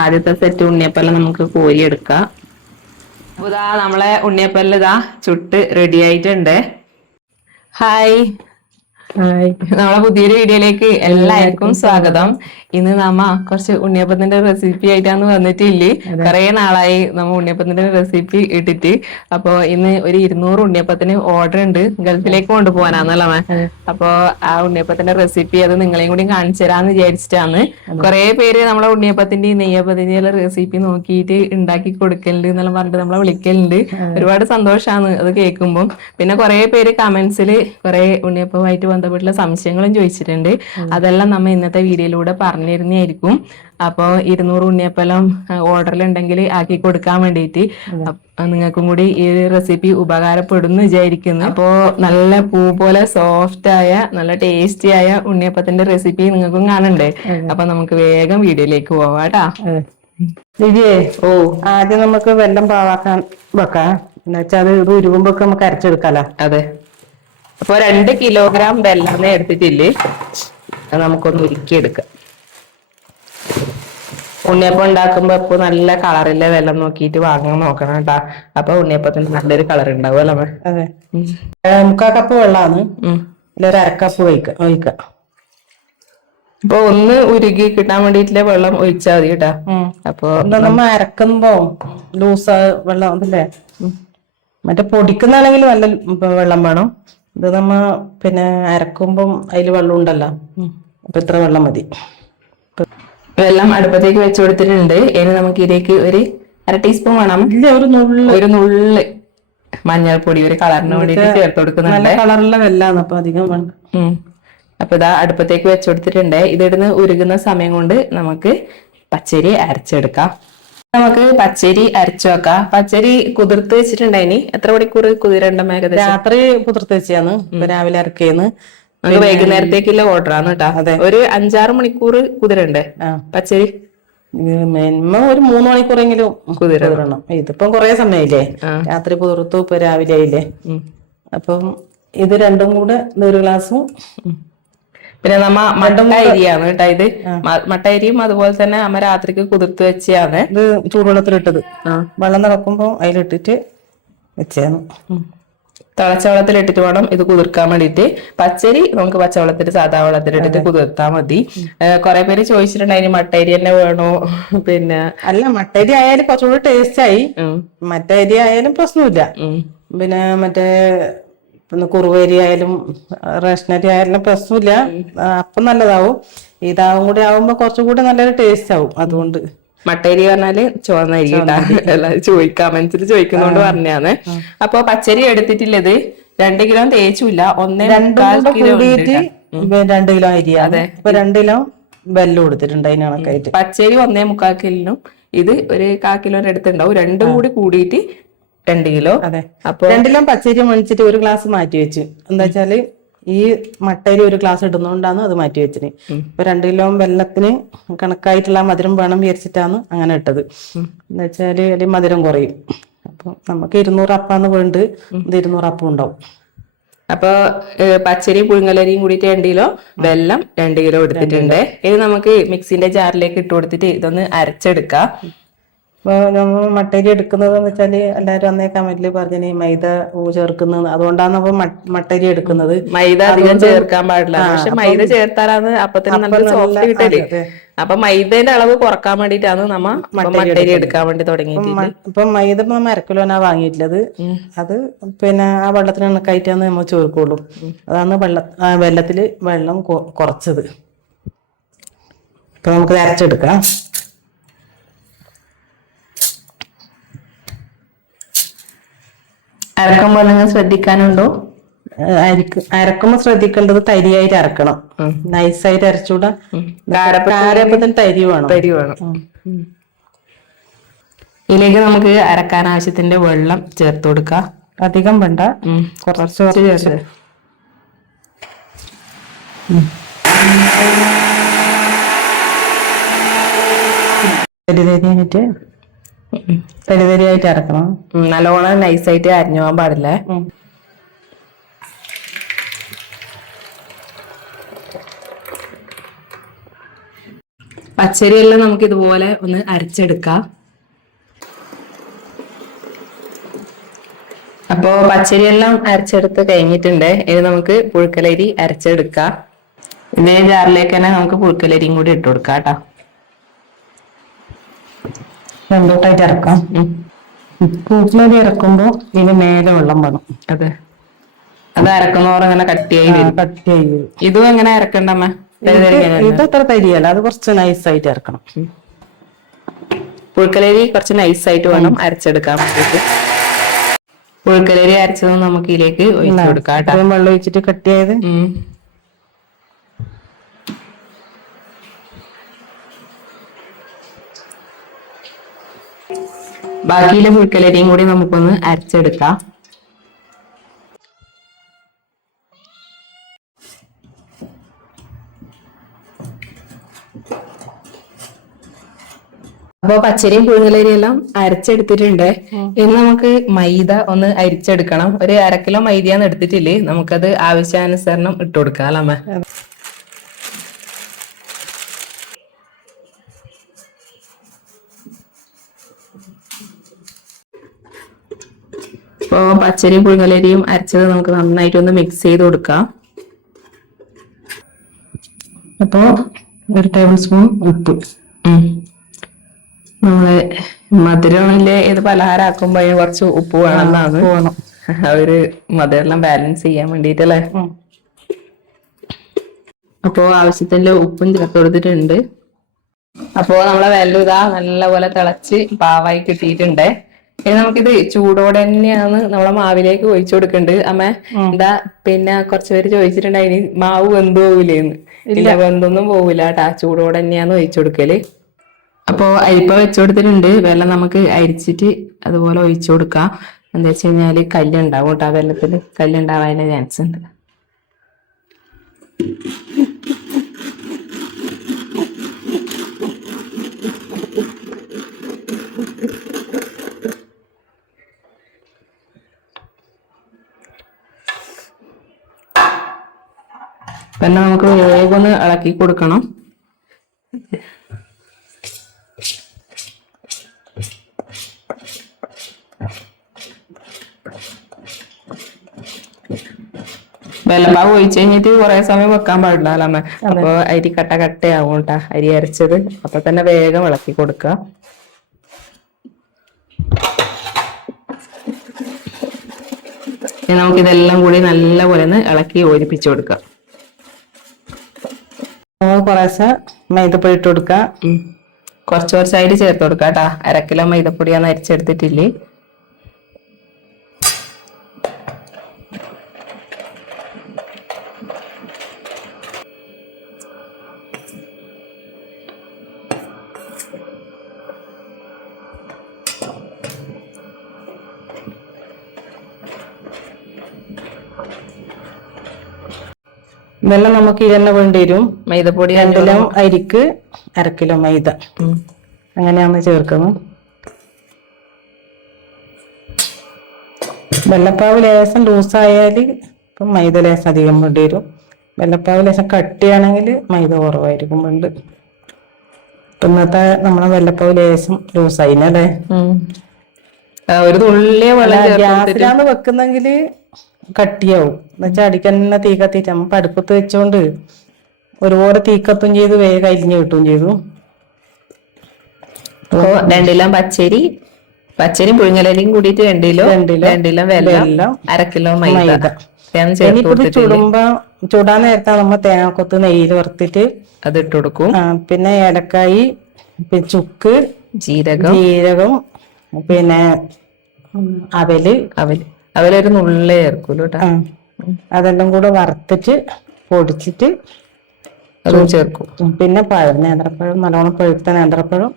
ആദ്യത്തെ സെറ്റ് ഉണ്ണിയപ്പെല്ലാം നമുക്ക് കോരിയെടുക്കാം. അപ്പൊ ഇതാ നമ്മളെ ഉണ്ണിയപ്പെല്ലാം ഇതാ ചുട്ട് റെഡി ആയിട്ടുണ്ട്. ഹായ്, നമ്മളെ പുതിയൊരു വീഡിയോയിലേക്ക് എല്ലാവർക്കും സ്വാഗതം. ഇന്ന് നമ്മ കുറച്ച് ഉണ്ണിയപ്പത്തിന്റെ റെസിപ്പി ആയിട്ടാണ് വന്നിട്ടില്ലേ. കുറെ നാളായി നമ്മ ഉണ്ണിയപ്പത്തിന്റെ റെസിപ്പി ഇട്ടിട്ട്. അപ്പൊ ഇന്ന് ഒരു 200 ഉണ്ണിയപ്പത്തിന് ഓർഡർ ഉണ്ട്, ഗൾഫിലേക്ക് കൊണ്ടുപോകാനാന്നല്ലേ. അപ്പൊ ആ ഉണ്ണിയപ്പത്തിന്റെ റെസിപ്പി അത് നിങ്ങളെയും കൂടി കാണിച്ചു തരാന്ന് വിചാരിച്ചിട്ടാണ്. കുറെ പേര് നമ്മളെ ഉണ്ണിയപ്പത്തിന്റെയും നെയ്യപ്പത്തിന്റെയും റെസിപ്പി നോക്കിയിട്ട് ഉണ്ടാക്കി കൊടുക്കലുണ്ട് എന്നെല്ലാം പറഞ്ഞിട്ട് നമ്മളെ വിളിക്കലുണ്ട്. ഒരുപാട് സന്തോഷമാണ് അത് കേൾക്കുമ്പോൾ. പിന്നെ കുറെ പേര് കമന്റ്സിൽ കുറെ ഉണ്ണിയപ്പമായിട്ട് ബന്ധപ്പെട്ടുള്ള സംശയങ്ങളും ചോദിച്ചിട്ടുണ്ട്. അതെല്ലാം നമ്മ ഇന്നത്തെ വീഡിയോയിലൂടെ പറഞ്ഞിരുന്നതായിരിക്കും. അപ്പൊ 200 ഉണ്ണിയപ്പെല്ലാം ഓർഡറിലുണ്ടെങ്കിൽ ആക്കി കൊടുക്കാൻ വേണ്ടിയിട്ട് നിങ്ങൾക്കും കൂടി ഈ റെസിപ്പി ഉപകാരപ്പെടുന്നു വിചാരിക്കുന്നു. അപ്പോ നല്ല പൂ പോലെ സോഫ്റ്റ് ആയ നല്ല ടേസ്റ്റി ആയ ഉണ്ണിയപ്പത്തിന്റെ റെസിപ്പി നിങ്ങൾക്കും കാണണ്ടേ. അപ്പൊ നമുക്ക് വേഗം വീഡിയോയിലേക്ക് പോവാട്ടാ. ദിവ്യേ, ആദ്യം നമുക്ക് വെള്ളം പാവാക്കാൻ വെക്കാം. എന്നുവെച്ചാൽ ഇത് ഉരുകുമ്പോ നമുക്ക് അരച്ചെടുക്കാലോ. അതെ, അപ്പൊ 2 കിലോഗ്രാം വെല്ലം എടുത്തിട്ടില്ലേ, നമുക്കൊന്ന് ഉരുക്കിയെടുക്കാം. ഉണ്ണിയപ്പം ഉണ്ടാക്കുമ്പോ ഇപ്പൊ നല്ല കളറിലെ വെള്ളം നോക്കിയിട്ട് വാങ്ങാൻ നോക്കണം കേട്ടാ. അപ്പൊ ഉണ്ണിയപ്പത്തിന് നല്ലൊരു കളർ ഉണ്ടാവും അല്ലേ. അതെ, 3/4 കപ്പ് വെള്ളമാണ്, ഒരു 1/2 കപ്പ് ഒഴിക്കാം. അപ്പൊ ഒന്ന് ഉരുകി കിട്ടാൻ വേണ്ടിട്ടുള്ള വെള്ളം ഒഴിച്ചാൽ മതി കേട്ടാ. അപ്പൊ നമ്മ അരക്കുമ്പോ ലൂസ് വെള്ളം അല്ലേ, മറ്റേ പൊടിക്കുന്നാണെങ്കിൽ നല്ല വെള്ളം വേണം. ഇത് നമ്മ പിന്നെ അരക്കുമ്പം അതിൽ വെള്ളം ഉണ്ടല്ലോ, അപ്പൊ ഇത്ര വെള്ളം മതി. വെള്ളം അടുപ്പത്തേക്ക് വെച്ചു കൊടുത്തിട്ടുണ്ട്. ഇനി നമുക്ക് ഇതിലേക്ക് ഒരു 1/2 ടീസ്പൂൺ വേണം. ഇല്ല, ഒരു നുള്ള് മഞ്ഞൾപ്പൊടി ഒരു കളറിന് വേണ്ടിട്ട് ചേർത്ത് കൊടുക്കുന്നുണ്ട്. കളറുള്ള വെല്ലാണ്, അപ്പൊ അധികം വേണ്ട. അപ്പൊ ഇതാ അടുപ്പത്തേക്ക് വെച്ചു കൊടുത്തിട്ടുണ്ട്. ഇതിടുന്ന് ഉരുകുന്ന സമയം കൊണ്ട് നമുക്ക് പച്ചരി അരച്ചെടുക്കാം. നമുക്ക് പച്ചരി അരച്ചു വെക്കാം. പച്ചരി കുതിർത്ത് വെച്ചിട്ടുണ്ടായിനി. എത്ര മണിക്കൂർ കുതിരണ്ട? ഏകദേശം രാത്രി കുതിർത്ത് വെച്ചാന്ന്, രാവിലെ അരക്കേന്ന്. വൈകുന്നേരത്തേക്കുള്ള ഓർഡർ ആണ് കേട്ടോ. ഒരു 5-6 മണിക്കൂർ കുതിരണ്ടേ പച്ചരി? മിനിമം ഒരു 3 മണിക്കൂറെങ്കിലും കുതിരണം. ഇതിപ്പം കൊറേ സമയമില്ലേ, രാത്രി കുതിർത്തു, ഇപ്പൊ രാവിലെ ആയില്ലേ. അപ്പം ഇത് രണ്ടും കൂടെ 1 ഗ്ലാസും. പിന്നെ നമ്മ മട്ട അരിയാണ് കേട്ടോ ഇത്. മട്ട അരിയും അതുപോലെ തന്നെ നമ്മ രാത്രിക്ക് കുതിർത്ത് വെച്ചാണ്. ഇത് ചൂടുവെള്ളത്തിലിട്ടത്, വെള്ളം തിളക്കുമ്പോ അതിലിട്ടിട്ട് വെച്ചാണ്. തിളച്ച വെള്ളത്തിലിട്ടിട്ട് വേണം ഇത് കുതിർക്കാൻ വേണ്ടിട്ട്. പച്ചരി നമുക്ക് പച്ചവെള്ളത്തിൽ സാധാ വെള്ളത്തിലിട്ടിട്ട് കുതിർത്താൽ മതി. കുറെ പേര് ചോദിച്ചിട്ടുണ്ടായിരുന്നു മട്ടരി തന്നെ വേണോ. പിന്നെ അല്ല, മട്ടരി ആയാലും കുറച്ചുകൂടി ടേസ്റ്റ് ആയി, മറ്റരി ആയാലും പ്രശ്നമില്ല. പിന്നെ മറ്റേ കുറുവരി ആയാലും റേഷനരി ആയാലും പ്രശ്നമില്ല, അപ്പം നല്ലതാവും. ഇതാവും കൂടി ആവുമ്പോ കുറച്ചുകൂടി നല്ലൊരു ടേസ്റ്റ് ആവും. അതുകൊണ്ട് മട്ടരി പറഞ്ഞാല് ചുവന്ന അരി എല്ലാവരും കമന്റ്സിൽ ചോദിക്കുന്നോണ്ട് പറഞ്ഞാണ്. അപ്പൊ പച്ചരി എടുത്തിട്ടില്ലത് 2 കിലോ തേച്ചില്ല, 1.25 കിലോ 2 കിലോ അരിയാണ്. ഇപ്പൊ 2 കിലോ വെല്ലം കൊടുത്തിട്ടുണ്ട് അതിന് കണക്കായിട്ട്. പച്ചരി 1.25 കിലോനും ഇത് ഒരു 1/4 കിലോന്റെ അടുത്തുണ്ടാവും. രണ്ടും കൂടി കൂടിയിട്ട് 2 കിലോ. അതെ, അപ്പൊ 2 കിലോ പച്ചരി മേടിച്ചിട്ട് 1 ഗ്ലാസ് മാറ്റി വെച്ചു. എന്താ വെച്ചാല് ഈ മട്ടരി 1 ഗ്ലാസ് ഇടുന്നോണ്ടാണ് അത് മാറ്റി വെച്ചിന്. ഇപ്പൊ 2 കിലോ വെല്ലത്തിന് കണക്കായിട്ടുള്ള മധുരം വേണം വിചാരിച്ചിട്ടാണ് അങ്ങനെ ഇട്ടത്. എന്താ വെച്ചാല് അതിൽ മധുരം കുറയും. അപ്പൊ നമുക്ക് 200 അപ്പാന്ന് വേണ്ട, ഇത് 200 അപ്പം ഉണ്ടാവും. അപ്പൊ പച്ചരി പുഴുങ്ങലരിയും കൂടിയിട്ട് 2 കിലോ, വെല്ലം 2 കിലോ എടുത്തിട്ടുണ്ട്. ഇത് നമുക്ക് മിക്സിന്റെ ജാറിലേക്ക് ഇട്ട് കൊടുത്തിട്ട് ഇതൊന്ന് അരച്ചെടുക്കാം. ഇപ്പൊ നമ്മൾ മട്ടരി എടുക്കുന്നത് വെച്ചാല് എല്ലാരും അന്നേ കമന്റില് പറഞ്ഞിന് മൈദ ചേർക്കുന്നത്, അതുകൊണ്ടാണ് അപ്പൊ മട്ടരി എടുക്കുന്നത്. മൈദ അധികം ചേർക്കാൻ പാടില്ല, പക്ഷെ മൈദ ചേർത്താലാണ് അപ്പത്തിന് നല്ല സോഫ്റ്റ് കിട്ടല്. അപ്പൊ മൈദയുടെ അളവ് കുറക്കാൻ വേണ്ടിട്ടാണ് നമ്മ മട്ടരി എടുക്കാൻ വേണ്ടി തുടങ്ങിയിട്ട്. ഇപ്പൊ മൈദ 1/2 കിലോനാ വാങ്ങിയിട്ടുള്ളത്. അത് പിന്നെ ആ വെള്ളത്തിന് കണക്കായിട്ടാണ് നമ്മൾ ചേർക്കുള്ളൂ. അതാണ് വെള്ളത്തില് വെള്ളം കുറച്ചത്. ഇപ്പൊ നമുക്ക് അരച്ചെടുക്കാം. അരക്കുമ്പോ നിങ്ങൾ ശ്രദ്ധിക്കാനുണ്ടോ? അരക്കുമ്പോ ശ്രദ്ധിക്കേണ്ടത് തരിയായിട്ട് അരക്കണം, നൈസായിട്ട് അരച്ചൂടാ. കാരപ്പത്തിന് തരി വേണം. ഇതിലേക്ക് നമുക്ക് അരക്കാൻ ആവശ്യത്തിന്റെ വെള്ളം ചേർത്ത് കൊടുക്കാം. അധികം വേണ്ട, കുറച്ച് ചേർത്ത്. തരിതരിയായിട്ട് അരക്കണം. നല്ലോണം നൈസായിട്ട് അരിഞ്ഞു പോകാൻ പാടില്ല. പച്ചരി എല്ലാം നമുക്ക് ഇതുപോലെ ഒന്ന് അരച്ചെടുക്കാം. അപ്പോ പച്ചരി എല്ലാം അരച്ചെടുത്ത് കഴിഞ്ഞിട്ടുണ്ട്. ഇനി നമുക്ക് പുഴുക്കലരി അരച്ചെടുക്കാം. ഇതേ ജാറിലേക്ക് തന്നെ നമുക്ക് പുഴുക്കലരിയും കൂടി ഇട്ട് കൊടുക്കാം കേട്ടോ. രണ്ടോട്ടായിട്ട് ഇറക്കാം. പുഴുക്കലരി ഇറക്കുമ്പോ ഇതിന് മേലെ വെള്ളം വേണം. അതെ, അത് അരക്കുന്നോറ് അങ്ങനെ കട്ടിയായി വരും. കട്ടിയായി വരും. ഇതും എങ്ങനെ അരക്കണ്ടമ്മ? ഇത് അത്ര തരിയല്ല, അത് കുറച്ച് നൈസായിട്ട് ഇറക്കണം. പുഴുക്കലരി കുറച്ച് നൈസായിട്ട് വേണം അരച്ചെടുക്കാൻ വേണ്ടിട്ട്. പുഴുക്കലരി അരച്ചത് നമുക്ക് ഇതിലേക്ക് ഒഴിച്ചു കൊടുക്കാം കേട്ടോ. വെള്ളം ഒഴിച്ചിട്ട് കട്ടിയായത്. ബാക്കിയിലെ പുഴുക്കലരിയും കൂടി നമുക്കൊന്ന് അരച്ചെടുക്കാം. അപ്പൊ പച്ചരിയും പുഴുങ്ങലരിയും എല്ലാം അരച്ചെടുത്തിട്ടുണ്ട്. ഇനി നമുക്ക് മൈദ ഒന്ന് അരിച്ചെടുക്കണം. ഒരു 1/2 കിലോ മൈദയാണ് എടുത്തിട്ടില്ലേ, നമുക്കത് ആവശ്യാനുസരണം ഇട്ട് കൊടുക്കാം അല്ലമ്മ. ഇപ്പൊ പച്ചരിയും പുഴുങ്ങലരിയും അരച്ചത് നമുക്ക് നന്നായിട്ട് ഒന്ന് മിക്സ് ചെയ്ത് കൊടുക്കാം. അപ്പൊ 1 ടേബിൾ സ്പൂൺ ഉപ്പ്. നമ്മള് മധുരമില്ലേ ഏത് പലഹാരം ആക്കുമ്പോ അതിന് കുറച്ച് ഉപ്പ് വേണമെന്നാണ്. അവര് മധുരെല്ലാം ബാലൻസ് ചെയ്യാൻ വേണ്ടിട്ടല്ലേ. അപ്പോ ആവശ്യത്തിന്റെ ഉപ്പും ചേർത്ത് കൊടുത്തിട്ടുണ്ട്. അപ്പോ നമ്മളെ വെള്ളം ഇതാ നല്ലപോലെ തിളച്ച് പാവായി കിട്ടിയിട്ടുണ്ട്. ഇനി നമുക്കിത് ചൂടോടെ തന്നെയാണ് നമ്മളെ മാവിലേക്ക് ഒഴിച്ചു കൊടുക്കുന്നുണ്ട്. അമ്മ എന്താ പിന്നെ കുറച്ചുപേര് ചോദിച്ചിട്ടുണ്ടായിന് മാവ് വെന്ത് പോവില്ലേന്ന്. ഇല്ല, വെന്തൊന്നും പോവില്ല കേട്ടാ, ചൂടോടെ തന്നെയാണ് ഒഴിച്ചു കൊടുക്കല്. അപ്പോ അരിപ്പ വെച്ചു കൊടുത്തിട്ടുണ്ട്. വെള്ളം നമുക്ക് അരിച്ചിട്ട് അതുപോലെ ഒഴിച്ചു കൊടുക്കാം. എന്താ വെച്ച് കഴിഞ്ഞാല് കല്ലുണ്ടാവും കേട്ടോ, വെള്ളത്തിൽ കല്ലുണ്ടാവാനുള്ള ചാൻസ് ഉണ്ട്. പിന്നെ നമുക്ക് വേഗം ഒന്ന് ഇളക്കി കൊടുക്കണം. വെള്ളപ്പാവ് ഒഴിച്ചു കഴിഞ്ഞിട്ട് കുറെ സമയം വെക്കാൻ പാടില്ല അല്ലമ്മ. അപ്പൊ അരി കട്ടയാവും കേട്ടാ, അരി അരച്ചത്. അപ്പൊ തന്നെ വേഗം ഇളക്കി കൊടുക്കുക. ഇനി നമുക്ക് ഇതെല്ലാം കൂടി നല്ലപോലെ ഒന്ന് ഇളക്കി യോജിപ്പിച്ചു കൊടുക്കാം. കുറേശ്ശെ മൈദപ്പൊടി ഇട്ട് കൊടുക്കാം. കുറച്ചായിട്ട് ചേർത്ത് കൊടുക്കാം കേട്ടാ. 1/2 കിലോ മൈദപ്പൊടിയാണ് അരിച്ചെടുത്തിട്ടില്ലേ. ഇതെല്ലാം നമുക്ക് ഇതന്നെ വേണ്ടി വരും. മൈദപ്പൊടി 2 കിലോ അരിക്ക് 1/2 കിലോ മൈദ അങ്ങനെയാണ് ചേർക്കുന്നത്. വെള്ളപ്പാവ് ലേശം ലൂസായാല് ഇപ്പം മൈദ ലേശം അധികം വേണ്ടി വരും. വെള്ളപ്പാവ് ലേശം കട്ടിയാണെങ്കിൽ മൈദ കുറവായിരിക്കും വേണ്ട. ഇന്നത്തെ നമ്മളെ വെള്ളപ്പാവ് ലേശം ലൂസായിനല്ലേ. ഒരു തുള്ളിയ ഗ്യാസിലാണ് വെക്കുന്നെങ്കിൽ കട്ടിയാവും. എന്നുവെച്ചാൽ അടിക്കന്നെ തീ കത്തിച്ച് നമ്മ അടുപ്പത്ത് വെച്ചോണ്ട് ഒരുപോലെ തീ കത്തും ചെയ്തു, വേഗം അരിഞ്ഞു കിട്ടുകയും ചെയ്തു. 2 കിലോ പച്ചരി പുഴുങ്ങലരിയും കൂടിയിട്ട് 2 കിലോ വെള്ളം 1/2 കിലോ മൈദ. ചൂടാൻ നേരത്തെ നമ്മ തേങ്ങാക്കൊത്ത് നെയ്യിൽ വറുത്തിട്ട് അത് ഇട്ട് കൊടുക്കും. പിന്നെ ഏലക്കായി, ചുക്ക്, ജീരകം, പിന്നെ അവലൊരു നുള്ളേ ചേർക്കൂലോ. അതെല്ലാം കൂടെ വറുത്തിട്ട് പൊടിച്ചിട്ട് അതും ചേർക്കും. പിന്നെ നേന്ത്രപ്പഴം, നല്ലോണം പഴുത്ത നേന്ത്രപ്പഴം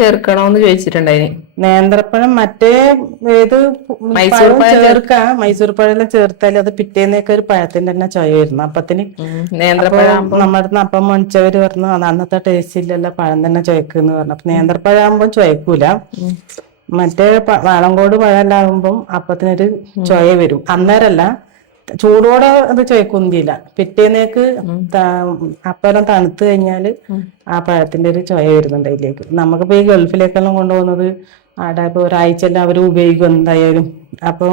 ചേർക്കണോന്ന് ചോദിച്ചിട്ടുണ്ടായിന്. നേന്ത്രപ്പഴം മറ്റേ ഏത് ചേർക്കാം. മൈസൂർ പഴം ചേർത്താല് അത് പിറ്റേന്നേക്ക് ഒരു പഴത്തിന്റെ തന്നെ ചൊയ വരുന്നു അപ്പത്തിന്. നേന്ത്രപ്പഴം നമ്മുടെ അപ്പം മണിച്ചവര് പറഞ്ഞു അത് അന്നത്തെ ടേസ്റ്റ് ഇല്ലല്ലോ, പഴം തന്നെ ചൊയക്കെന്ന് പറഞ്ഞു. അപ്പൊ നേന്ത്രപ്പഴം ആകുമ്പോൾ ചൊയക്കൂല. മറ്റേ വാളങ്കോട് പഴമെല്ലാകുമ്പം അപ്പത്തിനൊരു ചൊയ വരും. അന്നേരല്ല ചൂടോടെ അത് ചോയ്ക്കൊന്നും ചെയ്യില്ല. പിറ്റേന്നേക്ക് അപ്പം തണുത്ത് കഴിഞ്ഞാല് ആ പഴത്തിന്റെ ഒരു ചൊയ വരുന്നുണ്ട് അതിലേക്ക്. നമുക്കിപ്പോ ഈ ഗൾഫിലേക്കെല്ലാം കൊണ്ടുപോകുന്നത് അവിടെ ഇപ്പൊ ഒരാഴ്ച എല്ലാം അവർ ഉപയോഗിക്കും എന്തായാലും. അപ്പൊ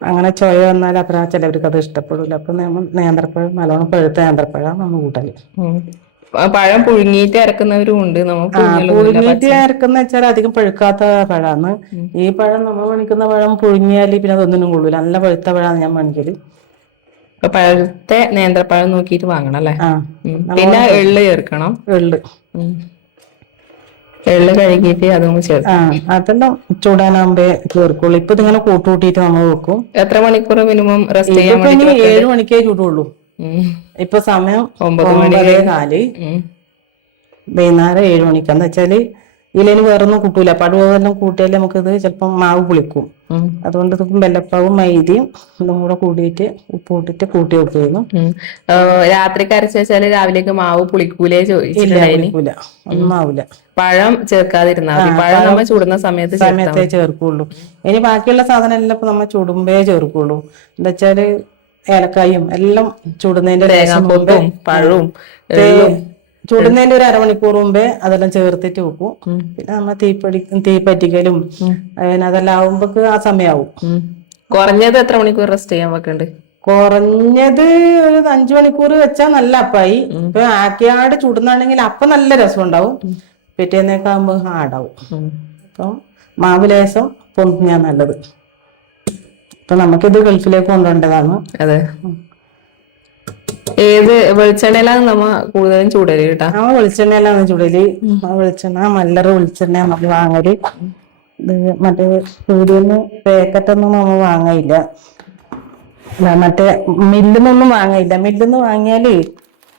അങ്ങനെ ചൊയ വന്നാൽ അത്ര ചിലവർക്ക് അത് ഇഷ്ടപ്പെടില്ല. അപ്പൊ നമ്മൾ നേന്ത്രപ്പഴം നല്ലോണം പഴുത്ത നേന്ത്രപ്പഴം നമ്മൾ കൂട്ടല്. പഴം പുഴുങ്ങിയിട്ട് ഇറക്കുന്നവരും ഉണ്ട്, നമ്മൾ പുഴുങ്ങലൊന്നുമില്ല. പുഴുങ്ങിയിട്ട് ഇറക്കുന്ന വെച്ചാൽ അധികം പഴുക്കാത്ത പഴമാണ്. ഈ പഴം നമ്മൾ മണിക്കുന്ന പഴം പുഴുങ്ങിയാല് പിന്നെ അതൊന്നിനും കൊള്ളൂല. നല്ല പഴുത്ത പഴമാണ് ഞാൻ മണിക്കല്. അപ്പൊ പഴുത്ത നേന്ത്രപ്പഴം നോക്കിയിട്ട് വാങ്ങണം അല്ലേ? പിന്നെ എള്ള് ചേർക്കണം. എള്ള് കഴുകിയിട്ട് അതും ചേർക്കും. അതെല്ലാം ചൂടാനാകുമ്പേ ചേർക്കുള്ളൂ. ഇപ്പൊ ഇതിങ്ങനെ കൂട്ടുകൂട്ടിയിട്ട് നമ്മൾ വെക്കും. എത്ര മണിക്കൂർ മിനിമം റെസ്റ്റ് ചെയ്യാൻ ഇതിപ്പോ ഇനി 7 മണിക്കേ ചൂടുള്ളൂ. ഇപ്പൊ സമയം 9:15. വൈകുന്നേരം 7 മണിക്കാന്ന് വെച്ചാല് ഇതിലേന് വേറൊന്നും കൂട്ടൂല. പടുവെല്ലാം കൂട്ടിയാല് നമുക്കിത് ചിലപ്പം മാവ് പുളിക്കും. അതുകൊണ്ട് ഇതിപ്പം വെല്ലപ്പാവും മൈദയും ഇതും കൂടെ കൂടിയിട്ട് ഉപ്പ് ഇട്ടിട്ട് കൂട്ടി വെക്കുന്നു. രാത്രിക്ക് അരച്ച് വെച്ചാല് രാവിലേക്ക് മാവ് പുളിക്കൂലേ പുളിക്കൂല, ഒന്നും ആവില്ല. പഴം ചേർക്കാതിരുന്നാൽ മതി. പഴം നമ്മൾ ചുടുന്ന സമയത്തേ ചേർക്കുള്ളൂ. ഇനി ബാക്കിയുള്ള സാധനം എല്ലാം ഇപ്പൊ നമ്മൾ ചുടുമ്പേ ചേർക്കുള്ളൂ. എന്താ വെച്ചാല് ഏലക്കായും എല്ലാം ചുടുന്നതിന്റെ പഴവും ചുടുന്നതിന്റെ ഒരു അരമണിക്കൂർ മുമ്പേ അതെല്ലാം ചേർത്തിട്ട് വെക്കും. പിന്നെ നമ്മൾ തീ പറ്റിക്കലും അതെല്ലാം ആവുമ്പോ ആ സമയാവും. കുറഞ്ഞത് എത്ര മണിക്കൂർ റെസ്റ്റ് ചെയ്യാൻ വെക്കണ്ട്? കുറഞ്ഞത് ഒരു 5 മണിക്കൂർ വെച്ചാൽ നല്ല അപ്പായി. ഇപ്പൊ ആക്കിയാട് ചുടുന്നാണെങ്കിൽ അപ്പം നല്ല രസം ഉണ്ടാവും. പിറ്റേന്നേക്ക് ആകുമ്പോ ഹാർഡാവും. അപ്പൊ മാവ് ലേശം പൊന്തിഞ്ഞാ നല്ലത്. ഇപ്പൊ നമുക്കിത് ഗൾഫിലേക്ക് കൊണ്ടുപോകേണ്ടതാണ്. അതെ. ഏത് വെളിച്ചെണ്ണയിലാണ് നമ്മ കൂടുതലും ചൂടല് കേട്ടാ? വെളിച്ചെണ്ണയിലാണ് ചൂടല്. വെളിച്ചെണ്ണ മല്ലറ് വെളിച്ചെണ്ണ നമ്മൾ വാങ്ങല്. ഇത് മറ്റേ പീടികന്ന് പാക്കറ്റൊന്നും നമ്മ വാങ്ങയില്ല. മറ്റേ മില്ലിന്നൊന്നും വാങ്ങയില്ല. മില്ലിന്ന് വാങ്ങിയാല്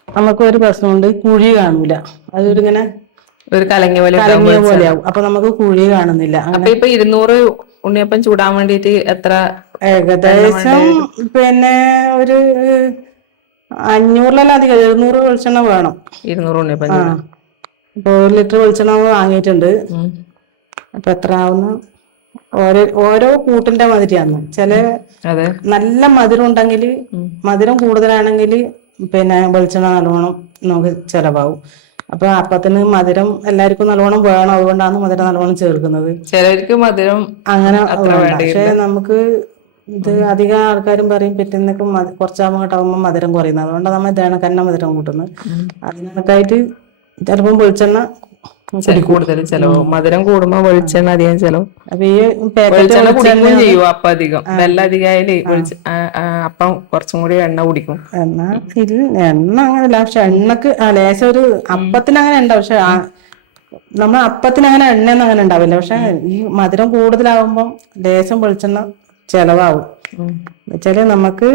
നമുക്കൊരു പ്രശ്നമുണ്ട്, കുഴി കാണൂല. അതൊരിങ്ങനെ ഒരു കലങ്ങിയ പോലെയാവും. അപ്പൊ നമുക്ക് കുഴി കാണുന്നില്ല. അപ്പൊ ഇപ്പൊ 200 ഉണ്ണിയപ്പം ചൂടാൻ വേണ്ടിട്ട് എത്ര? ഏകദേശം പിന്നെ ഒരു 500 അധികം 700 വെളിച്ചെണ്ണ വേണം. 200 ഉണ്ണിയപ്പം. ഇപ്പൊ 1 ലിറ്റർ വെളിച്ചെണ്ണ വാങ്ങിയിട്ടുണ്ട്. അപ്പൊ എത്ര ആവുന്ന ഓരോ കൂട്ടിന്റെ മാതിരിയാണ്. ചില നല്ല മധുരം ഉണ്ടെങ്കിൽ, മധുരം കൂടുതലാണെങ്കിൽ പിന്നെ വെളിച്ചെണ്ണ നല്ലോണം നമുക്ക് ചെലവാകും. അപ്പൊ അപ്പത്തിന് മധുരം എല്ലാവർക്കും നല്ലോണം വേണം. അതുകൊണ്ടാണ് മധുരം നല്ലോണം ചേർക്കുന്നത്. ചിലർക്ക് മധുരം അങ്ങനെ പക്ഷെ നമുക്ക് ഇത് അധികം ആൾക്കാരും പറയും പിറ്റേന്നൊക്കെ കുറച്ചാകുമ്പോട്ടാകുമ്പോൾ മധുരം കുറയുന്നത്. അതുകൊണ്ട് നമ്മൾ ഇതേണക്കന്നെ മധുരം കൂട്ടുന്നത്. അതിനൊക്കെയായിട്ട് ചിലപ്പം വെളിച്ചെണ്ണ കൂടുതൽ ചെലവും. മധുരം കൂടുമ്പോ വെളിച്ചെണ്ണ അധികം ചെലവും. വെളിച്ചെണ്ണ കുടിക്കുകയും ചെയ്യും. അപ്പം അധികം വെള്ളം അധികമായാലേ അപ്പം കുറച്ചും കൂടി എണ്ണ കുടിക്കും. എണ്ണ അങ്ങനെയല്ല. പക്ഷെ എണ്ണക്ക് ലേശം ഒരു അപ്പത്തിന് അങ്ങനെ ഉണ്ടാവും. പക്ഷെ നമ്മൾ അപ്പത്തിന് അങ്ങനെ എണ്ണയൊന്നും അങ്ങനെ ഉണ്ടാവില്ല. പക്ഷെ ഈ മധുരം കൂടുതലാകുമ്പം ലേശം വെളിച്ചെണ്ണ ചെലവാകും. എന്നുവെച്ചാല് നമുക്ക്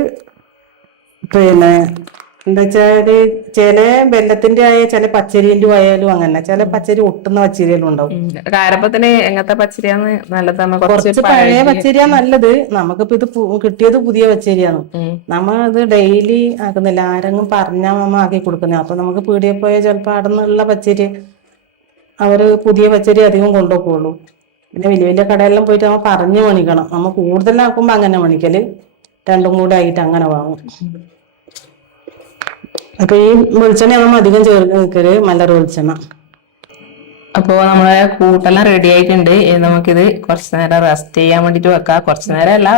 പിന്നെ എന്താ വെച്ചാല് ചില വെല്ലത്തിന്റെ ആയ ചില പച്ചരിന്റെ ആയാലും അങ്ങനെ ചില പച്ചരി ഒട്ടുന്ന പച്ചരിയെല്ലാം ഉണ്ടാവും. കാരപ്പത്തിന് എങ്ങനത്തെ പച്ചരിയാന്ന് നല്ലത്? കുറച്ച് പഴയ പച്ചരിയാ നല്ലത്. നമുക്കിപ്പോ ഇത് കിട്ടിയത് പുതിയ പച്ചരിയാണ്. നമ്മ ഇത് ഡെയിലി ആക്കുന്നില്ല. ആരെങ്കിലും പറഞ്ഞാൽ നമ്മ ആക്കി കൊടുക്കുന്ന. അപ്പൊ നമുക്ക് പീടിയെ പോയ ചിലപ്പോ അടന്നുള്ള പച്ചരി അവര് പുതിയ പച്ചരി അധികം കൊണ്ടുപോകുള്ളൂ. പിന്നെ വലിയ വലിയ കടയെല്ലാം പോയിട്ട് നമ്മ പറഞ്ഞു മണിക്കണം. നമ്മ കൂടുതലാക്കുമ്പോ അങ്ങനെ മണിക്കല് 2ഉം കൂടെ ആയിട്ട് അങ്ങനെ വാങ്ങും. അപ്പൊ ഈ വെളിച്ചെണ്ണ നമ്മൾ അധികം ചേർക്കല് മല്ലറ് വെളിച്ചെണ്ണ. അപ്പൊ നമ്മളെ കൂട്ടെല്ലാം റെഡി ആയിട്ടുണ്ട്. നമുക്കിത് കുറച്ചു നേരം റെസ്റ്റ് ചെയ്യാൻ വേണ്ടിട്ട് വെക്കാം. കുറച്ചു നേരം അല്ല,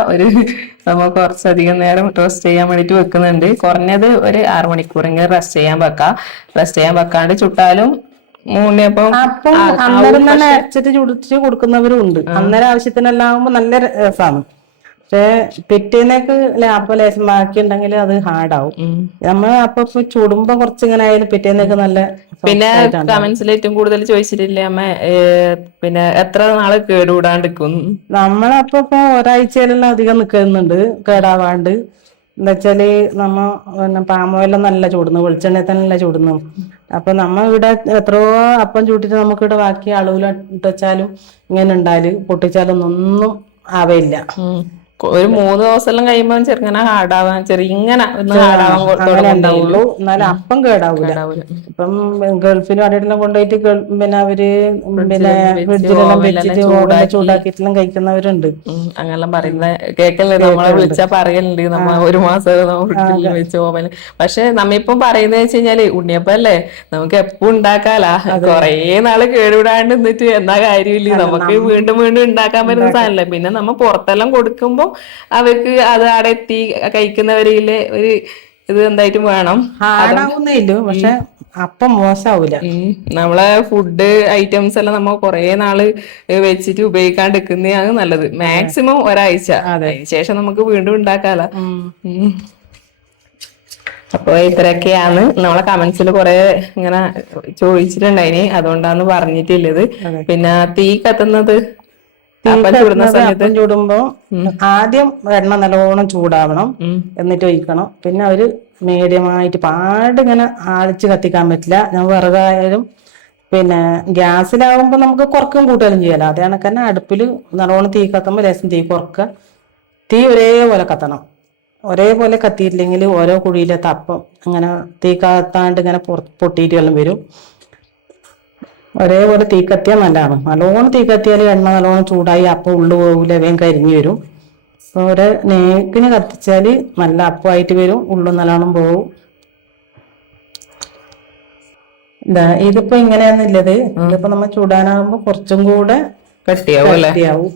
നമ്മൾ കുറച്ചധികം നേരം റെസ്റ്റ് ചെയ്യാൻ വേണ്ടിട്ട് വെക്കുന്നുണ്ട്. കുറഞ്ഞത് ഒരു 6 മണിക്കൂറെങ്കിലും റെസ്റ്റ് ചെയ്യാൻ വെക്കാം. റെസ്റ്റ് ചെയ്യാൻ വെക്കാണ്ട് ചുട്ടാലും ഉണ്ണിയപ്പം അന്നേരം തന്നെ അരച്ചിട്ട് ചുടിച്ച് കൊടുക്കുന്നവരും ഉണ്ട്. അന്നേരം ആവശ്യത്തിനെല്ലാം ആകുമ്പോ നല്ല രസമാണ്. പക്ഷെ പിറ്റേന്നേക്ക് അപ്പൊ ലേശം ബാക്കി ഉണ്ടെങ്കിൽ അത് ഹാർഡാവും. നമ്മൾ അപ്പൊ ചുടുമ്പോ കുറച്ചിങ്ങനെ ആയാലും പിറ്റേന്നേക്ക് നല്ല. പിന്നെ കമന്റ്സിൽ ഏറ്റവും കൂടുതൽ ചോദിച്ചിട്ടില്ലേ അമ്മ, പിന്നെ എത്ര നാള് കേടുകൂടാണ്ടിരിക്കും? നമ്മളപ്പോ ഒരാഴ്ചയിലെല്ലാം അധികം നിൽക്കുന്നുണ്ട് കേടാവാണ്ട്. എന്താ വെച്ചാല് നമ്മ പാമോയിലും നല്ല ചൂടുന്നു, വെളിച്ചെണ്ണ തന്നെ ചൂടുന്നു. അപ്പൊ നമ്മ ഇവിടെ എത്രയോ അപ്പം ചൂട്ടിട്ട് നമുക്ക് ഇവിടെ ബാക്കി അളവിൽ ഇട്ട് വെച്ചാലും ഇങ്ങനെ ഉണ്ടാല് പൊട്ടിച്ചാലും ഒന്നും ആവയില്ല. ഒരു 3 ദിവസം എല്ലാം കഴിയുമ്പോ ചെറുങ്ങനെ ഹാർഡാവാൻ ചെറിങ്ങനെ ഒന്ന് ഹാർഡാവാൻ അങ്ങനെ തുടങ്ങുന്നേയുള്ളൂ. ഉണ്ടാവുള്ളൂ. എന്നാലും അപ്പം കേടാവൂല. കേടാവൂല. ഇപ്പം ഗൾഫിലും അവിടെയെല്ലാം കൊണ്ടുപോയിട്ട് പിന്നെ അവര് പിന്നെ വെച്ച് ഫ്രിഡ്ജിലെല്ലാം ഓവനിലെല്ലാം വെച്ചിട്ട് ഓവനിൽ ചൂടാക്കി ചൂടാക്കിയിട്ടെല്ലാം കഴിക്കുന്നവരുണ്ട്. അങ്ങനെല്ലാം പറയുന്ന കേക്കല്ലേ, നമ്മളെ കേക്കുന്നുണ്ട്. വിളിച്ചാ പറയലുണ്ട് നമ്മ 1 മാസം ഫ്രിഡ്ജിൽ വെച്ച് ഓവനിൽ. പക്ഷെ നമ്മിപ്പം പറയുന്നത് വെച്ച് കഴിഞ്ഞാല് ഉണ്ണിയപ്പം അല്ലേ, നമുക്ക് എപ്പോ ഉണ്ടാക്കാലാ. കൊറേ നാള് കേടുവിടാണ്ട് നിന്നിട്ട് എന്നാ കാര്യമില്ല. അല്ല നമുക്ക് വീണ്ടും വീണ്ടും ഉണ്ടാക്കാൻ പറ്റുന്ന സാധനല്ലേ. പിന്നെ നമ്മ പുറത്തെല്ലാം കൊടുക്കുമ്പോ അവർക്ക് അത് അവിടെ എത്തി കഴിക്കുന്നവരിലെ ഒരു ഇത് എന്തായിട്ടും വേണം. ഹാർഡാവുന്നേയില്ലു, പക്ഷെ അപ്പം മോശാവൂല. നമ്മളെ ഫുഡ് ഐറ്റംസ് എല്ലാം നമ്മ കൊറേ നാള് വെച്ചിട്ട് ഉപയോഗിക്കാണ്ടിരിക്കുന്നതാണ് നല്ലത്. മാക്സിമം ഒരാഴ്ച, അതെ. അതിന് ശേഷം നമുക്ക് വീണ്ടും ഉണ്ടാക്കാലോ. ഉം. അപ്പൊ ഇത്രയൊക്കെയാണ്. നമ്മളെ കമന്റ്സിൽ കുറെ ഇങ്ങനെ ചോദിച്ചിട്ടുണ്ടായിന്, അതുകൊണ്ടാന്ന് പറഞ്ഞിട്ടുള്ളത്. അതെ. പിന്നെ തീ കത്തുന്നത് തീ അപ്പം ചുടുന്ന കത്തുന്നത് സമയത്ത് അപ്പം ചൂടുമ്പോ ആദ്യം എണ്ണ നല്ലോണം ചൂടാവണം, ഉം എന്നിട്ട് ഒഴിക്കണം. പിന്നെ ഒരു മീഡിയമായിട്ട് പാടിങ്ങനെ ആളിച്ച് കത്തിക്കാൻ പറ്റില്ല. ഞാൻ വിറകായാലും പിന്നെ ഗ്യാസിലാവുമ്പോ നമുക്ക് കുറക്കും കൂട്ടുകയും ചെയ്യാലോ. അതേ കണക്ക് തന്നെ അടുപ്പില് നല്ലോണം തീ കത്തുമ്പോ ലേശം തീ കുറക്കുക. തീ ഒരേപോലെ കത്തണം. ഒരേപോലെ കത്തിയില്ലെങ്കിൽ ഓരോ കുഴിയിലത്തെ അപ്പം അങ്ങനെ തീ കത്താണ്ട് ഇങ്ങനെ പൊട്ടിയിട്ട് എല്ലാം വരും. ഒരേപോലെ തീ കത്തിയാൽ നല്ലതാണ്. നല്ലോണം തീ കത്തിയാൽ എണ്ണ നല്ലോണം ചൂടായി അപ്പം ഉള്ളു പോകില്ല, വേഗം കരിഞ്ഞു വരും. അപ്പോൾ ഒരു നേക്കിന് കത്തിച്ചാൽ നല്ല അപ്പമായിട്ട് വരും, ഉള്ളു നല്ലോണം പോവും. ഇതിപ്പോ ഇങ്ങനെയാന്നില്ലത്. ഇതിപ്പോ നമ്മൾ ചൂടാനാകുമ്പോ കുറച്ചും കൂടെ കട്ടിയാവും അല്ലേ. കട്ടിയാവും.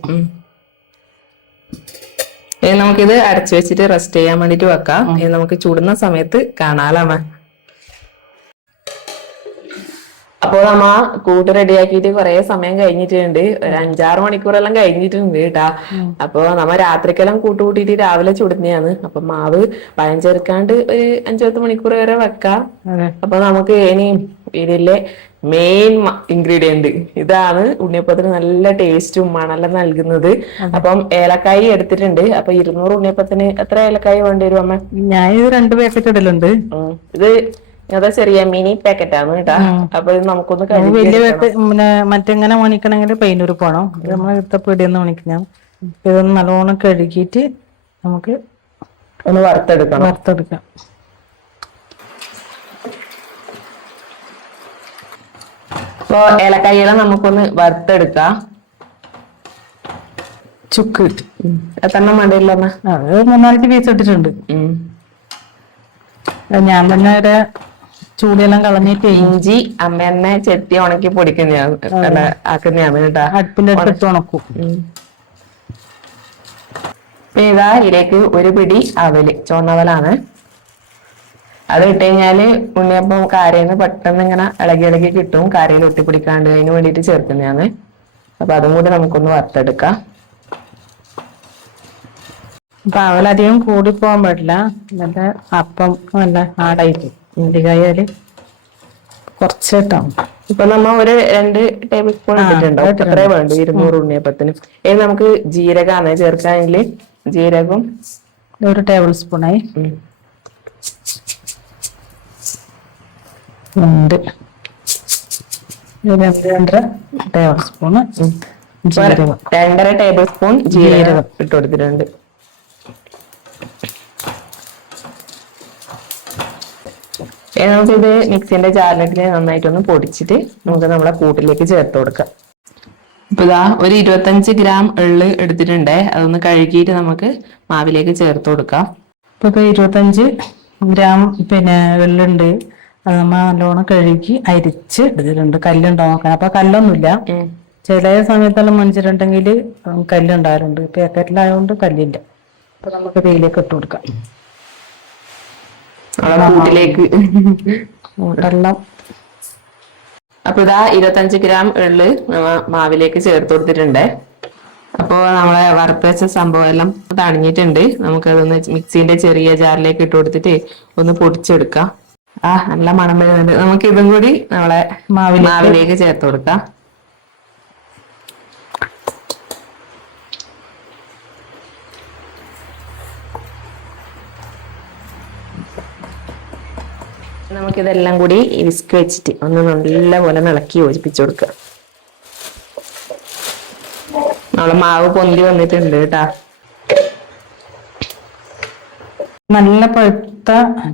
നമുക്കിത് അടച്ചു വെച്ചിട്ട് റെസ്റ്റ് ചെയ്യാൻ വേണ്ടിട്ട് വെക്കാം. നമുക്ക് ചുടുന്ന സമയത്ത് കാണാലാമ. അപ്പോൾ നമ്മ കൂട്ട് റെഡിയാക്കിയിട്ട് കുറെ സമയം കഴിഞ്ഞിട്ടുണ്ട്. ഒരു 5-6 മണിക്കൂറെല്ലാം കഴിഞ്ഞിട്ടുണ്ട് കേട്ടാ. അപ്പൊ നമ്മ രാത്രിക്കെല്ലാം കൂട്ടിയിട്ട് രാവിലെ ചുടുന്നതാണ്. അപ്പൊ മാവ് പഴം ചേർക്കാണ്ട് ഒരു 5-10 മണിക്കൂർ വരെ വെക്കാം. അപ്പൊ നമുക്ക് ഇനി ഇതിലെ മെയിൻ ഇൻഗ്രീഡിയന്റ് ഇതാണ് ഉണ്ണിയപ്പത്തിന് നല്ല ടേസ്റ്റും മണെല്ലാം നൽകുന്നത്. അപ്പം ഏലക്കായി എടുത്തിട്ടുണ്ട്. അപ്പൊ 200 ഉണ്ണിയപ്പത്തിന് എത്ര ഏലക്കായി വേണ്ടി വരും അമ്മ? ഞാൻ ഇത് 2 പാക്കറ്റ് ഇടലുണ്ട്. ഇത് അതാ ചെറിയ മിനി പാക്കറ്റ് ആണ് കേട്ടാ. അപ്പൊ ഇത് നമുക്കൊന്ന് വലിയ പിന്നെ മറ്റെങ്ങനെ മണിക്കണമെങ്കിൽ പൈനൂർ പോണം. നമ്മൾ എടുത്ത പീടിയൊന്ന് മണിക്കണം. ഇതൊന്ന് നല്ലോണം കഴുകിയിട്ട് നമുക്ക് ഒന്ന് വറുത്തെടുക്കാം. അപ്പൊ ഏലക്കായെല്ലാം നമുക്കൊന്ന് വറുത്തെടുക്കാം. ചുക്ക് ഇട്ട് എത്രണ്ണം വേണ്ടിയില്ല അമ്മ? അത് 3-4 പീസ് ഇട്ടിട്ടുണ്ട്. ഞാൻ തന്നെ ഒരു ചൂടെല്ലാം കളഞ്ഞിട്ട് ഇഞ്ചി അമ്മ തന്നെ ചെത്തി ഉണക്കി പൊടിക്കുന്നതാണ് ആക്കുന്നതാണ് കേട്ടാ. അടുപ്പിന്റെ അടുത്ത് ഉണക്കും. പിന്നെ ഇതാ ഇതിലേക്ക് ഒരു പിടി അവല്, ചുവന്നവലാണ്. അത് ഇട്ട് കഴിഞ്ഞാല് ഉണ്ണിയപ്പം കാരയിന്ന് പെട്ടെന്ന് ഇങ്ങനെ ഇളകി കിട്ടും. കാരയിൽ ഒട്ടിപ്പിടിക്കാണ്ട് അതിന് വേണ്ടിയിട്ട് ചേർക്കുന്നതാണ്. അപ്പൊ അതും കൂടി നമുക്കൊന്ന് വറുത്തെടുക്കാം. അപ്പൊ അവലധികം കൂടി പോകാൻ പാടില്ല, എന്നിട്ട് അപ്പം നല്ല ഹാർഡായിട്ട് ഇടികായാല് കുറച്ചിട്ടാവും. ഇപ്പൊ നമ്മ ഒരു 2 ടേബിൾ സ്പൂൺ ഇട്ടിട്ടുണ്ടോ? അത്രേ വേണ്ടു 200 ഉണ്ണിയപ്പത്തിന്. ഇനി നമുക്ക് ജീരകമാണ് ചേർക്കാനെങ്കിൽ ജീരകം 1 ടേബിൾ സ്പൂണായി. 2 ടേബിൾ സ്പൂണ് ജീരകം, 2.5 ടേബിൾ സ്പൂൺ ജീരകം ഇട്ട് കൊടുത്തിട്ടുണ്ട്. നമുക്കിത് മിക്സിന്റെ ജാറിലേക്ക് നന്നായിട്ടൊന്ന് പൊടിച്ചിട്ട് നമുക്ക് നമ്മളെ കൂട്ടിലേക്ക് ചേർത്ത് കൊടുക്കാം. ഇപ്പൊ ഇതാ ഒരു 25 ഗ്രാം എള്ള് എടുത്തിട്ടുണ്ടേ. അതൊന്ന് കഴുകിയിട്ട് നമുക്ക് മാവിലേക്ക് ചേർത്ത് കൊടുക്കാം. ഇപ്പൊ 25 ഗ്രാം പിന്നെ എള്ളുണ്ട്. അത് നമ്മ നല്ലോണം കഴുകി അരിച്ച് എടുത്തിട്ടുണ്ട്. കല്ലുണ്ടോ നോക്കാൻ. അപ്പൊ കല്ലൊന്നുമില്ല. ചില സമയത്തെല്ലാം മൺചിട്ടുണ്ടെങ്കിൽ കല്ലുണ്ടാകാറുണ്ട്. പാക്കറ്റിലായതുകൊണ്ട് കല്ലില്ല. അപ്പൊ നമുക്ക് ഇതിലേക്ക് ഇട്ട് കൊടുക്കാം. കൂട്ടിലേക്ക് വെള്ളം. അപ്പൊ ഇതാ 25 ഗ്രാം എള്ള് മാവിലേക്ക് ചേർത്ത് കൊടുത്തിട്ടുണ്ട്. അപ്പൊ നമ്മളെ വറുത്ത് വെച്ച സംഭവം എല്ലാം തണിഞ്ഞിട്ടുണ്ട്. നമുക്കതൊന്ന് മിക്സിന്റെ ചെറിയ ജാറിലേക്ക് ഇട്ട് കൊടുത്തിട്ട് ഒന്ന് പൊടിച്ചെടുക്കാം. നല്ല മണം വരുന്നുണ്ട്. നമുക്ക് ഇതും കൂടി നമ്മളെ മാവിലേക്ക് ചേർത്ത് കൊടുക്കാം. നമുക്കിതെല്ലാം കൂടി വിസ്ക് വെച്ചിട്ട് ഒന്ന് നല്ല പോലെ ഇളക്കി യോജിപ്പിച്ചു കൊടുക്കുക. നമ്മളെ മാവ് പൊന്തി വന്നിട്ടുണ്ട് കേട്ടാ. നല്ല പഴുത്ത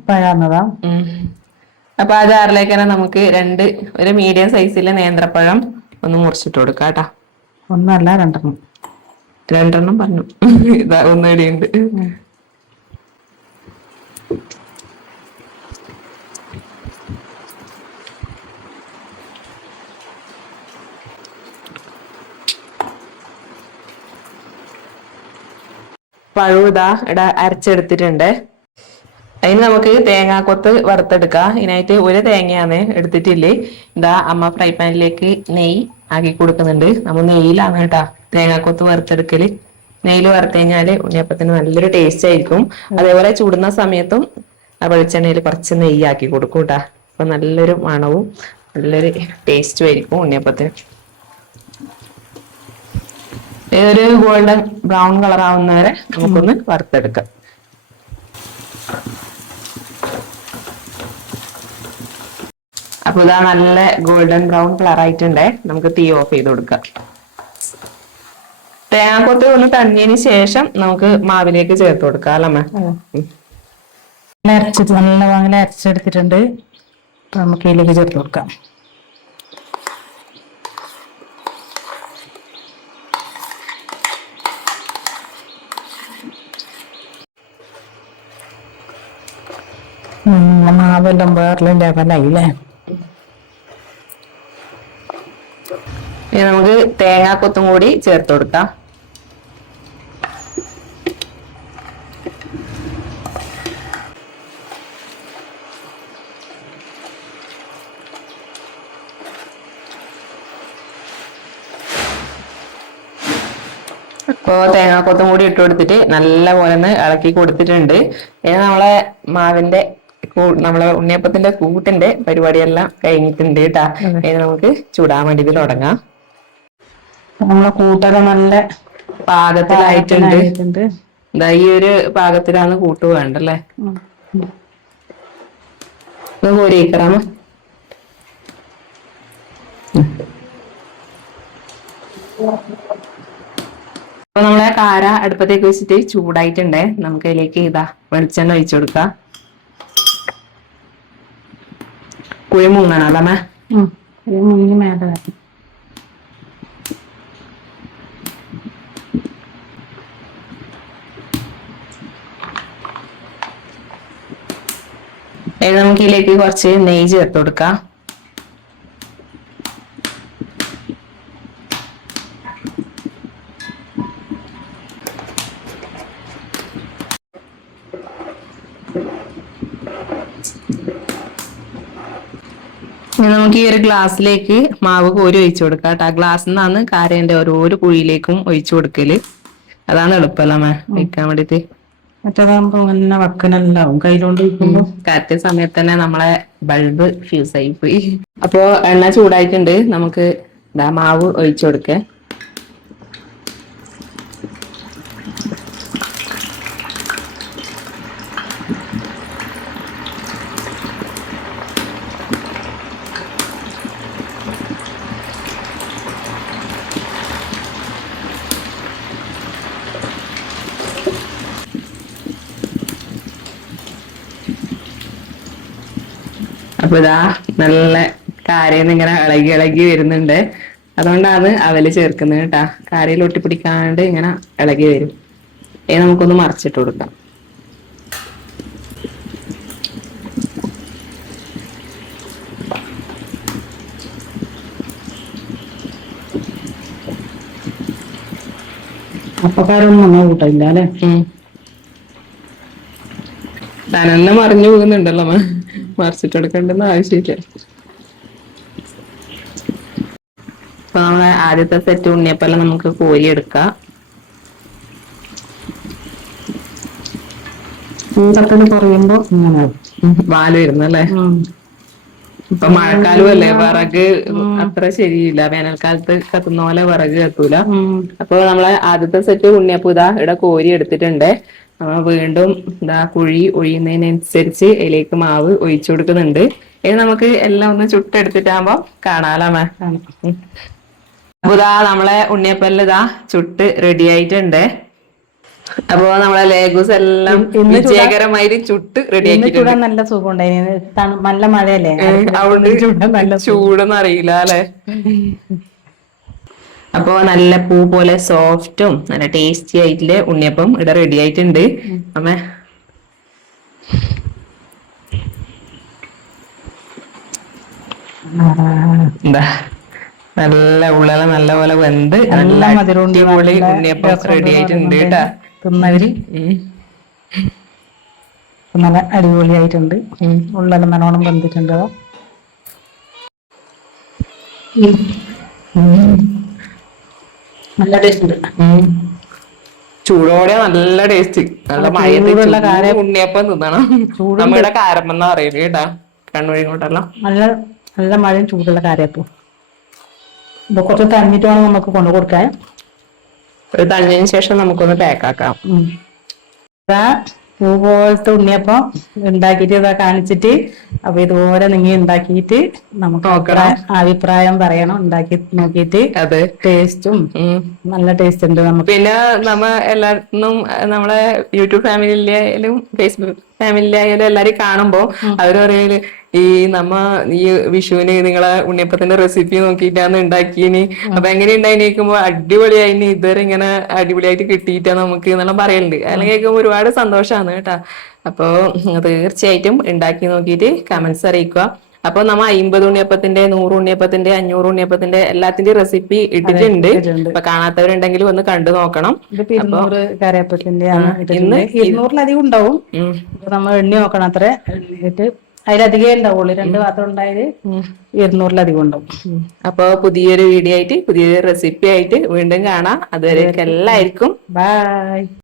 പഴാന്നതാ. അപ്പൊ ആ ജാറിലേക്ക് തന്നെ നമുക്ക് ഒരു മീഡിയം സൈസിലെ നേന്ത്രപ്പഴം ഒന്ന് മുറിച്ചിട്ട് കൊടുക്കാം കേട്ടാ. ഒന്നല്ല രണ്ടെണ്ണം. രണ്ടെണ്ണം പറഞ്ഞു. ഇതാ ഒന്നിടിയുണ്ട്. പഴം ഇതാ അരച്ചെടുത്തിട്ടുണ്ട്. അതിന് നമുക്ക് തേങ്ങാക്കൊത്ത് വറുത്തെടുക്കാം. ഇതിനായിട്ട് ഒരു തേങ്ങയാണ് എടുത്തിട്ടില്ലേ. ഇതാ അമ്മ ഫ്രൈ പാനിലേക്ക് നെയ്യ് ആക്കി കൊടുക്കുന്നുണ്ട്. നമ്മൾ നെയ്യിലാണ് കേട്ടാ തേങ്ങാക്കൊത്ത് വറുത്തെടുക്കല്. നെയ്യിൽ വറുത്ത് കഴിഞ്ഞാല് ഉണ്ണിയപ്പത്തിന് നല്ലൊരു ടേസ്റ്റ് ആയിരിക്കും. അതേപോലെ ചൂടുന്ന സമയത്തും ആ വെളിച്ചെണ്ണയിൽ കുറച്ച് നെയ്യ് ആക്കി കൊടുക്കും കേട്ടാ. അപ്പൊ നല്ലൊരു മണവും നല്ലൊരു ടേസ്റ്റും ആയിരിക്കും ഉണ്ണിയപ്പത്തിന്. ഒരു ഗോൾഡൻ ബ്രൗൺ കളർ ആവുന്നവരെ നമുക്കൊന്ന് വറുത്തെടുക്കാം. അപ്പൊ ഇതാ നല്ല ഗോൾഡൻ ബ്രൗൺ കളർ ആയിട്ടുണ്ടേ. നമുക്ക് തീ ഓഫ് ചെയ്ത് കൊടുക്കാം. തേങ്ങാക്കൊത്ത് ഒന്ന് തണിഞ്ഞതിന് ശേഷം നമുക്ക് മാവിലേക്ക് ചേർത്ത് കൊടുക്കാം അല്ലമ്മ. നല്ല വാങ്ങല അരച്ചെടുത്തിട്ടുണ്ട്. നമുക്ക് ഇതിലേക്ക് ചേർത്ത് കൊടുക്കാം. മാവെല്ലാം വേറെല്ലാം ലെവലായില്ലേ. ഇനി നമുക്ക് തേങ്ങാക്കൊത്തും കൂടി ചേർത്ത് കൊടുക്കാം. ഇപ്പോ തേങ്ങാക്കൊത്തും കൂടി ഇട്ട് കൊടുത്തിട്ട് നല്ല പോലെ ഒന്ന് ഇളക്കി കൊടുത്തിട്ടുണ്ട്. ഇനി നമ്മളെ ഉണ്ണിയപ്പത്തിന്റെ കൂട്ടിന്റെ പരിപാടിയെല്ലാം കഴിഞ്ഞിട്ടുണ്ട് കേട്ടാ. ഇനി നമുക്ക് ചൂടാൻ വേണ്ടിട്ട് തുടങ്ങാം. നമ്മളെ കൂട്ടൊക്കെ നല്ല പാകത്തിലായിട്ടുണ്ട്. ഈ ഒരു പാകത്തിലാണ് കൂട്ട് വേണ്ടല്ലേ. കോരിക്കറാമ. അപ്പൊ നമ്മളെ കാര അടുപ്പത്തേക്ക് വെച്ചിട്ട് ചൂടായിട്ടുണ്ടേ. നമുക്ക് അതിലേക്ക് വെളിച്ചെണ്ണ ഒഴിച്ചു കൊടുക്കാം. കുഴി മുങ്ങണം അല്ലമ്മ. മുങ്ങി മേലെ നമുക്ക് ഇതിലേക്ക് കുറച്ച് നെയ്യ് ചേർത്ത് കൊടുക്കാം. നമുക്ക് ഈ ഒരു ഗ്ലാസ്സിലേക്ക് മാവ് കോരി ഒഴിച്ചു കൊടുക്കാം കേട്ടോ. ഗ്ലാസ്സിൽ നിന്നാണ് കാരേന്റെ ഓരോ കുഴിയിലേക്കും ഒഴിച്ചു കൊടുക്കല്. അതാണ് എളുപ്പമല്ലേ വയ്ക്കാൻ വേണ്ടിട്ട്. മറ്റേതാകുമ്പോ അങ്ങനെ വക്കനെല്ലാം കയ്യിലോണ്ട് കറക്റ്റ് സമയത്ത് തന്നെ നമ്മളെ ബൾബ് ഫ്യൂസ് ആയി പോയി. അപ്പോ എണ്ണ ചൂടായിട്ടുണ്ട്. നമുക്ക് മാവ് ഒഴിച്ചു കൊടുക്കേ. അപ്പൊ നല്ല കാരയിൽ ഇങ്ങനെ ഇളകി ഇളകി വരുന്നുണ്ട്. അതുകൊണ്ടാണ് അവല് ചേർക്കുന്നത് കേട്ടാ. കാരയിൽ ഒട്ടിപ്പിടിക്കാണ്ട് ഇങ്ങനെ ഇളകി വരും. നമുക്കൊന്ന് മറിച്ചിട്ട് കൊടുക്കാം. അപ്പക്കാരൊന്നും നമ്മൾ കൂട്ടില്ല അല്ലെ. തന്നെ മറിഞ്ഞു പോകുന്നുണ്ടല്ലോ. മറിച്ചിട്ട് കൊടുക്കേണ്ടെന്ന് ആവശ്യമില്ല. അപ്പൊ നമ്മളെ ആദ്യത്തെ സെറ്റ് ഉണ്ണിയപ്പെല്ലാം നമുക്ക് കോരിയെടുക്കാം. ചൂടത്തിന് കുറയുമ്പോ ഇങ്ങനെ വാല് വരുന്നല്ലേ. ഇപ്പൊ മഴക്കാലം അല്ലേ, വിറക് അത്ര ശരിയില്ല. വേനൽക്കാലത്ത് കത്തുന്ന പോലെ വിറക് കത്തൂല. അപ്പൊ നമ്മളെ ആദ്യത്തെ സെറ്റ് ഉണ്ണിയപ്പം ഇവിടെ കോരി എടുത്തിട്ടുണ്ട്. വീണ്ടും കുഴി ഒഴിയുന്നതിനനുസരിച്ച് ഇതിലേക്ക് മാവ് ഒഴിച്ചു കൊടുക്കുന്നുണ്ട്. ഇനി നമുക്ക് എല്ലാം ഒന്ന് ചുട്ടെടുത്തിട്ടാകുമ്പോ കാണാലാമേ. അപ്പൊ നമ്മളെ ഉണ്ണിയപ്പല്ല ചുട്ട് റെഡി ആയിട്ടുണ്ട്. അപ്പൊ നമ്മളെ ലേഗൂസ് എല്ലാം ഇന്ന് വിജയകരമായിട്ട് ചുട്ട് റെഡി ഇന്ന് ആക്കിയിട്ടുണ്ട്. ചൂടാൻ നല്ല സുഖം ഉണ്ടായിന്, നല്ല മഴയല്ലേ അതുകൊണ്ട് ചൂടാൻ നല്ല ചൂടൊന്നും അറിയില്ല അല്ലെ. അപ്പൊ നല്ല പൂ പോലെ സോഫ്റ്റും നല്ല ടേസ്റ്റി ആയിട്ടുള്ള ഉണ്ണിയപ്പം ഇവിടെ റെഡി ആയിട്ടുണ്ട്. അമ്മ എന്താ നല്ല ഉള്ളെല്ലാം നല്ല പോലെ വെന്ത് നല്ല മധുരമുണ്ട്, അടിപൊളി നല്ല ഉണ്ണിയപ്പം രസമുണ്ട് റെഡി ആയിട്ടുണ്ട് കേട്ടാ. തിന്നവര് നല്ല അടിപൊളിയായിട്ടുണ്ട്. ഉള്ളെല്ലാം നല്ലോണം വെന്തിട്ടുണ്ട്. നല്ല ടേസ്റ്റ് ഉണ്ട്. ചൂടോടെ നല്ല ടേസ്റ്റ്, നല്ല മഴയത്ത് ചൂടുള്ള ചൂട് ഉണ്ണിയപ്പം തിന്നണം. നമ്മുടെ കാരമെന്നാ അറിയില്ല കേട്ടാ കണ്ണൂർ ഇങ്ങോട്ടെല്ലാം. നല്ല നല്ല മഴയും ചൂടുള്ള കാര്യപ്പം. ഇപ്പൊ കുറച്ച് തണിഞ്ഞിട്ട് വേണം നമുക്ക് കൊണ്ടു കൊടുക്കാൻ. ഒരു തണിഞ്ഞതിന് ശേഷം നമുക്കൊന്ന് പാക്ക് ആക്കാം. പൂ പോലത്തെ ഉണ്ണിയപ്പം ഉണ്ടാക്കിയിട്ട് ഇതാ കാണിച്ചിട്ട്, അപ്പൊ ഇതുപോലെ നിങ്ങൾ ഉണ്ടാക്കിയിട്ട് നമുക്ക് അഭിപ്രായം പറയണം. ഉണ്ടാക്കി നോക്കിയിട്ട് അതെ ടേസ്റ്റും നല്ല ടേസ്റ്റ് ഉണ്ട് നമുക്ക്. പിന്നെ എല്ലാത്തിനും നമ്മളെ യൂട്യൂബ് ഫാമിലിയിലായാലും ഫേസ്ബുക്ക് ഫാമിലിയിലായാലും എല്ലാരും കാണുമ്പോ അവര് പറയല് ഈ ഈ വിഷുവിന് നിങ്ങളെ ഉണ്ണിയപ്പത്തിന്റെ റെസിപ്പി നോക്കിയിട്ടാണ് ഉണ്ടാക്കിയന്, അപ്പൊ എങ്ങനെ ഉണ്ടായിക്കുമ്പോ അടിപൊളിയായിന്, ഇതുവരെ ഇങ്ങനെ അടിപൊളിയായിട്ട് കിട്ടിയിട്ടാ നമുക്ക് എന്നെല്ലാം പറയലുണ്ട്. അതെല്ലാം കേൾക്കുമ്പോൾ ഒരുപാട് സന്തോഷമാണ് കേട്ടാ. അപ്പൊ തീർച്ചയായിട്ടും ഉണ്ടാക്കി നോക്കിയിട്ട് കമന്റ്സ് അറിയിക്കുക. അപ്പൊ 50 ഉണ്ണിയപ്പത്തിന്റെ, 100 ഉണ്ണിയപ്പത്തിന്റെ, 500 ഉണ്ണിയപ്പത്തിന്റെ എല്ലാത്തിന്റെയും റെസിപ്പി ഇട്ടിട്ടുണ്ട്. അപ്പൊ കാണാത്തവരുണ്ടെങ്കിൽ ഒന്ന് കണ്ടു നോക്കണം. ഇതിപ്പോ 200 കരയപ്പത്തിന്റെ ഇന്ന് 200-ലധികം ഉണ്ടാവും. നമ്മൾ എണ്ണി നോക്കണം അത്ര എണ്ണിട്ട്. അതിലധികമേ ഉണ്ടാവുള്ളൂ. 2 പാത്രം ഉണ്ടായത് 200-ലധികം ഉണ്ടാവും. അപ്പൊ പുതിയൊരു വീഡിയോ ആയിട്ട് പുതിയൊരു റെസിപ്പി ആയിട്ട് വീണ്ടും കാണാം. അതുവരേക്കും എല്ലാവർക്കും ബൈ.